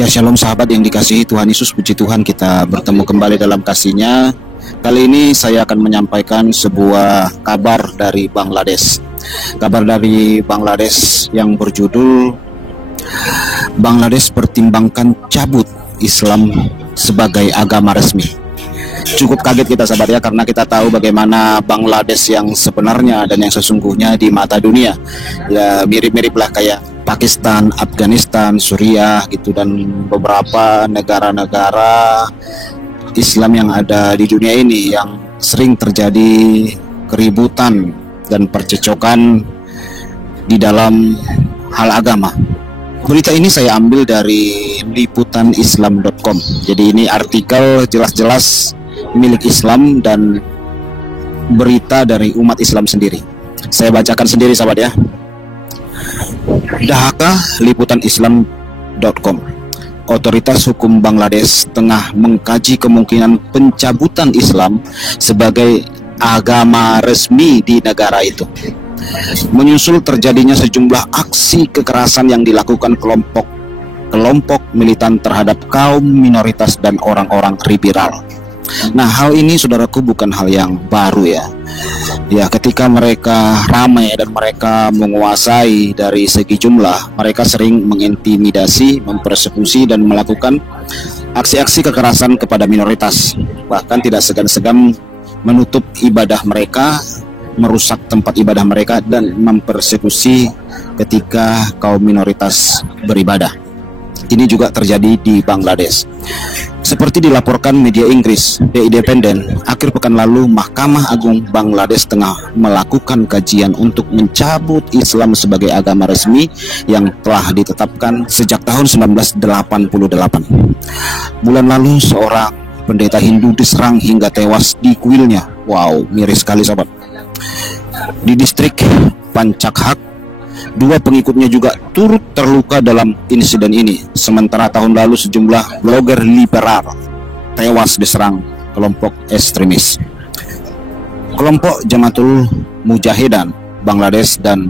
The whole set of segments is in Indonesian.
Ya, shalom sahabat yang dikasihi Tuhan Yesus, puji Tuhan kita bertemu kembali dalam kasih-Nya. Kali ini saya akan menyampaikan sebuah kabar dari Bangladesh. Kabar dari Bangladesh yang berjudul Bangladesh pertimbangkan cabut Islam sebagai agama resmi. Cukup kaget kita sahabat ya, karena kita tahu bagaimana Bangladesh yang sebenarnya dan yang sesungguhnya di mata dunia. Ya, mirip-mirip lah kayak Pakistan, Afghanistan, Suriah gitu, dan beberapa negara-negara Islam yang ada di dunia ini yang sering terjadi keributan dan percecokan di dalam hal agama. Berita ini saya ambil dari liputanislam.com. Jadi ini artikel jelas-jelas milik Islam dan berita dari umat Islam sendiri. Saya bacakan sendiri sahabat ya. Dhaka, liputanislam.com. Otoritas hukum Bangladesh tengah mengkaji kemungkinan pencabutan Islam sebagai agama resmi di negara itu, menyusul terjadinya sejumlah aksi kekerasan yang dilakukan kelompok militan terhadap kaum minoritas dan orang-orang liberal. Nah, hal ini saudaraku bukan hal yang baru ya. Ya, ketika mereka ramai dan mereka menguasai dari segi jumlah, mereka sering mengintimidasi, mempersekusi dan melakukan aksi-aksi kekerasan kepada minoritas. Bahkan tidak segan-segan menutup ibadah mereka, merusak tempat ibadah mereka dan mempersekusi ketika kaum minoritas beribadah. Ini juga terjadi di Bangladesh. Seperti dilaporkan media Inggris, The Independent, akhir pekan lalu Mahkamah Agung Bangladesh tengah melakukan kajian untuk mencabut Islam sebagai agama resmi yang telah ditetapkan sejak tahun 1988. Bulan lalu seorang pendeta Hindu diserang hingga tewas di kuilnya. Wow, miris sekali sahabat. Di distrik Pancakhak, dua pengikutnya juga turut terluka dalam insiden ini. Sementara tahun lalu sejumlah blogger liberal tewas diserang kelompok ekstremis. Kelompok Jamaatul Mujahidin Bangladesh dan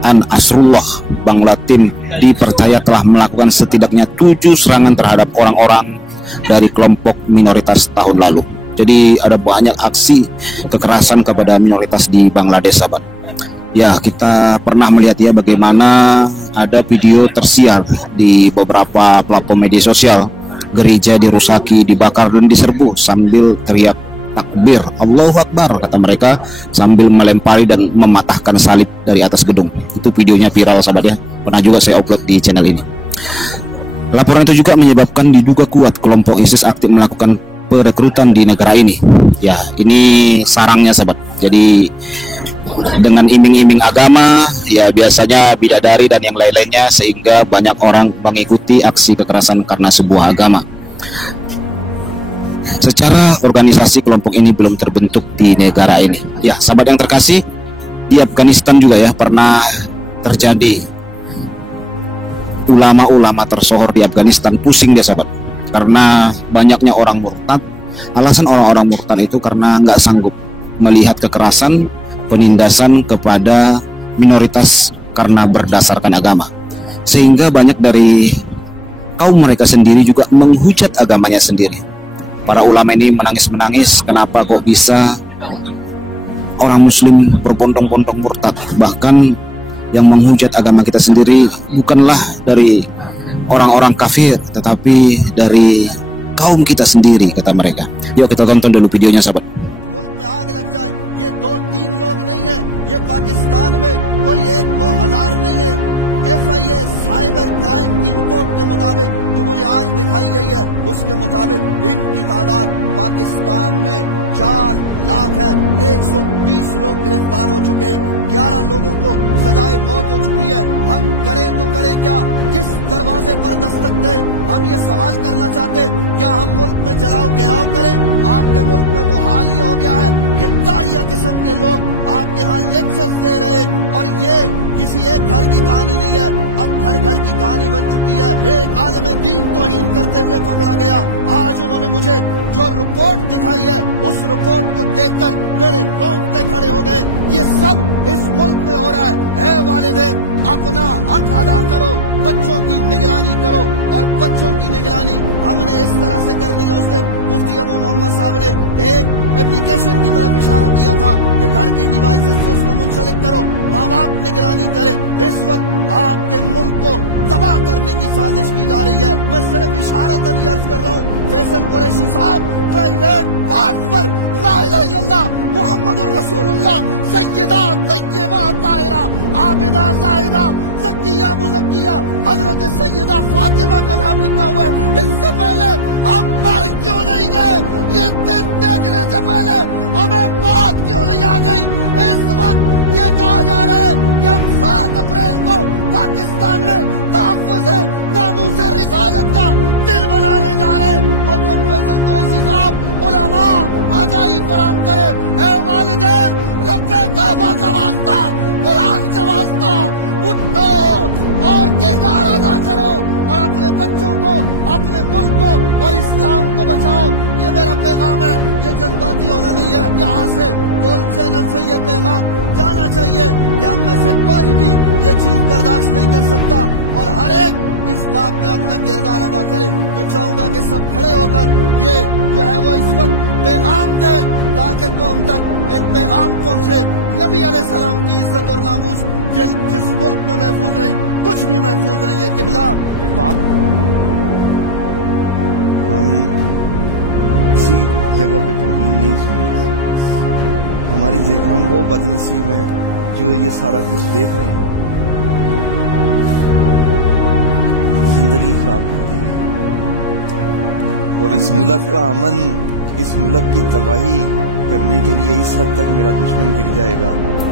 Ansarullah Banglatim dipercaya telah melakukan setidaknya 7 serangan terhadap orang-orang dari kelompok minoritas tahun lalu. Jadi ada banyak aksi kekerasan kepada minoritas di Bangladesh sahabat. Ya, kita pernah melihat ya bagaimana ada video tersiar di beberapa platform media sosial. Gereja dirusaki, dibakar dan diserbu sambil teriak takbir, Allahu Akbar kata mereka, sambil melempari dan mematahkan salib dari atas gedung. Itu videonya viral sahabat ya. Pernah juga saya upload di channel ini. Laporan itu juga menyebabkan diduga kuat kelompok ISIS aktif melakukan perekrutan di negara ini. Ya, ini sarangnya sahabat. Jadi dengan iming-iming agama, ya biasanya bidadari dan yang lain-lainnya, sehingga banyak orang mengikuti aksi kekerasan karena sebuah agama. Secara organisasi kelompok ini belum terbentuk di negara ini. Ya, sahabat yang terkasih, di Afghanistan juga ya pernah terjadi. Ulama-ulama tersohor di Afghanistan pusing dia sahabat, karena banyaknya orang murtad. Alasan orang-orang murtad itu karena nggak sanggup melihat kekerasan, penindasan kepada minoritas karena berdasarkan agama, sehingga banyak dari kaum mereka sendiri juga menghujat agamanya sendiri. Para ulama ini menangis-menangis, kenapa kok bisa orang muslim berbondong-bondong murtad. Bahkan yang menghujat agama kita sendiri bukanlah dari orang-orang kafir, tetapi dari kaum kita sendiri kata mereka. Yuk kita tonton dulu videonya sahabat.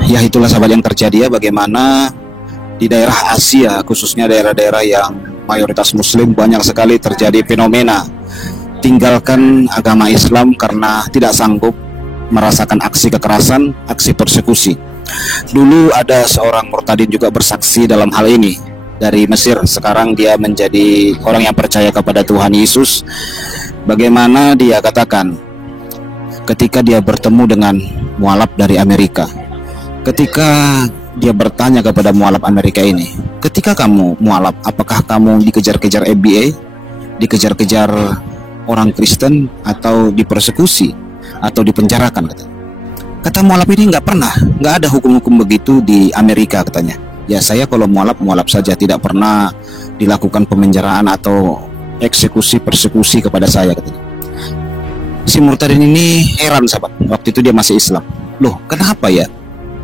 Ya, itulah sahabat yang terjadi ya, bagaimana di daerah Asia, khususnya daerah-daerah yang mayoritas muslim, banyak sekali terjadi fenomena tinggalkan agama Islam karena tidak sanggup merasakan aksi kekerasan, aksi persekusi. Dulu ada seorang murtadin juga bersaksi dalam hal ini dari Mesir. Sekarang dia menjadi orang yang percaya kepada Tuhan Yesus. Bagaimana dia katakan ketika dia bertemu dengan mualaf dari Amerika, ketika dia bertanya kepada mualaf Amerika ini, ketika kamu mualaf, apakah kamu dikejar-kejar FBI, dikejar-kejar orang Kristen, atau dipersekusi atau dipenjarakan? Kata mualaf ini, nggak ada hukum-hukum begitu di Amerika, katanya. Ya, saya kalau mualaf saja, tidak pernah dilakukan pemenjaraan atau eksekusi persekusi kepada saya, katanya. Si murtadin ini heran sahabat, waktu itu dia masih Islam. Loh, kenapa ya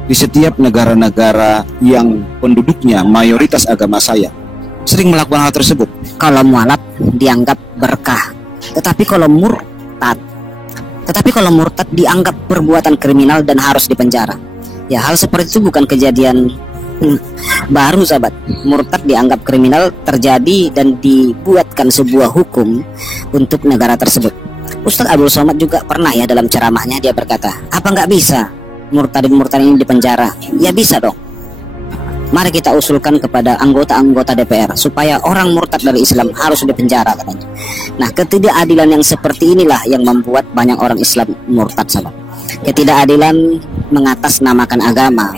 di setiap negara-negara yang penduduknya mayoritas agama saya sering melakukan hal tersebut? Kalau mualaf dianggap berkah, tetapi kalau murtad dianggap perbuatan kriminal dan harus dipenjara. Ya, hal seperti itu bukan kejadian baru sahabat. Murtad dianggap kriminal terjadi dan dibuatkan sebuah hukum untuk negara tersebut. Ustadz Abdul Somad juga pernah ya dalam ceramahnya dia berkata, apa nggak bisa murtadin ini dipenjara? Ya bisa dong. Mari kita usulkan kepada anggota-anggota DPR supaya orang murtad dari Islam harus dipenjara, katanya. Nah, ketidakadilan yang seperti inilah yang membuat banyak orang Islam murtad sahabat. Ketidakadilan mengatasnamakan agama,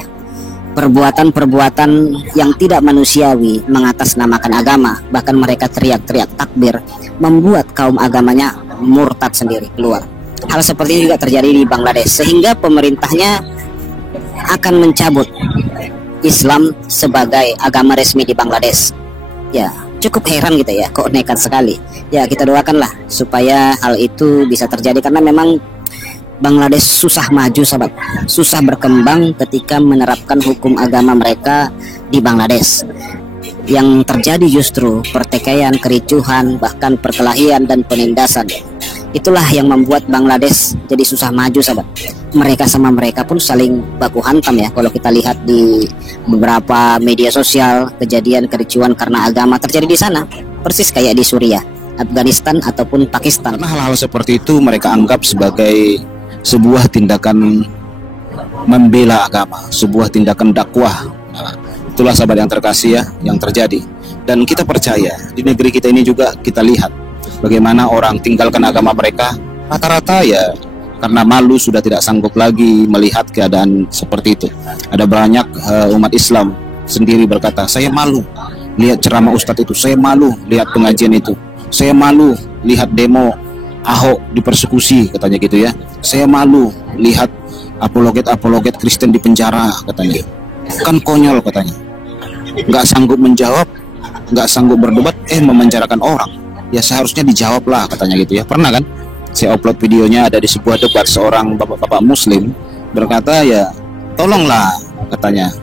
perbuatan-perbuatan yang tidak manusiawi mengatasnamakan agama, bahkan mereka teriak-teriak takbir, membuat kaum agamanya murtad sendiri keluar. Hal seperti ini juga terjadi di Bangladesh, sehingga pemerintahnya akan mencabut Islam sebagai agama resmi di Bangladesh. Ya, cukup heran gitu ya, kok nekat sekali. Ya, kita doakanlah supaya hal itu bisa terjadi, karena memang Bangladesh susah maju sahabat, susah berkembang ketika menerapkan hukum agama mereka di Bangladesh. Yang terjadi justru pertikaian, kericuhan, bahkan perkelahian dan penindasan. Itulah yang membuat Bangladesh jadi susah maju sahabat. Mereka sama mereka pun saling baku hantam ya. Kalau kita lihat di beberapa media sosial, kejadian kericuhan karena agama terjadi di sana, persis kayak di Suriah, Afghanistan ataupun Pakistan. Karena hal-hal seperti itu mereka anggap sebagai sebuah tindakan membela agama, sebuah tindakan dakwah. Itulah sahabat yang terkasih ya, yang terjadi. Dan kita percaya di negeri kita ini juga kita lihat bagaimana orang tinggalkan agama mereka rata-rata ya karena malu, sudah tidak sanggup lagi melihat keadaan seperti itu. Ada banyak umat Islam sendiri berkata, saya malu lihat ceramah ustadz itu, saya malu lihat pengajian itu, saya malu lihat demo Ahok dipersekusi, katanya gitu ya. Saya malu lihat apologet Kristen di penjara, katanya. Kan konyol, katanya. Nggak sanggup menjawab, nggak sanggup berdebat, memenjarakan orang. Ya seharusnya dijawab lah, katanya gitu ya. Pernah kan? Saya upload videonya, ada di sebuah debat seorang bapak-bapak muslim berkata, ya tolonglah, katanya,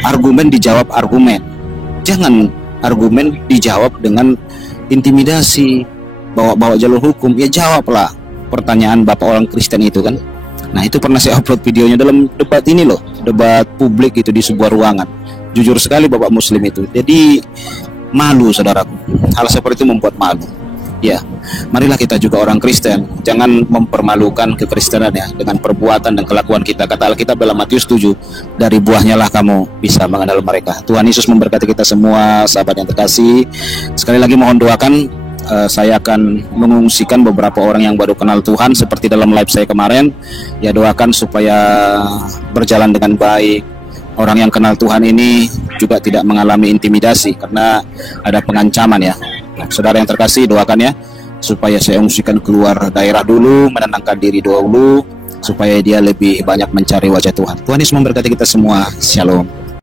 argumen dijawab argumen. Jangan argumen dijawab dengan intimidasi, bawa-bawa jalur hukum. Ya jawablah pertanyaan bapak orang Kristen itu kan. Nah, itu pernah saya upload videonya dalam debat ini loh, debat publik itu di sebuah ruangan. Jujur sekali bapak muslim itu. Jadi malu saudaraku, hal seperti itu membuat malu. Ya, marilah kita juga orang Kristen jangan mempermalukan kekristenan ya dengan perbuatan dan kelakuan kita. Kata Alkitab dalam Matius 7, dari buahnya lah kamu bisa mengenal mereka. Tuhan Yesus memberkati kita semua sahabat yang terkasih. Sekali lagi mohon doakan. Saya akan mengungsikan beberapa orang yang baru kenal Tuhan seperti dalam live saya kemarin. Ya, doakan supaya berjalan dengan baik. Orang yang kenal Tuhan ini juga tidak mengalami intimidasi karena ada pengancaman ya. Saudara yang terkasih, doakan ya supaya saya ungsikan keluar daerah dulu, menenangkan diri dulu supaya dia lebih banyak mencari wajah Tuhan. Tuhan Yesus memberkati kita semua. Shalom.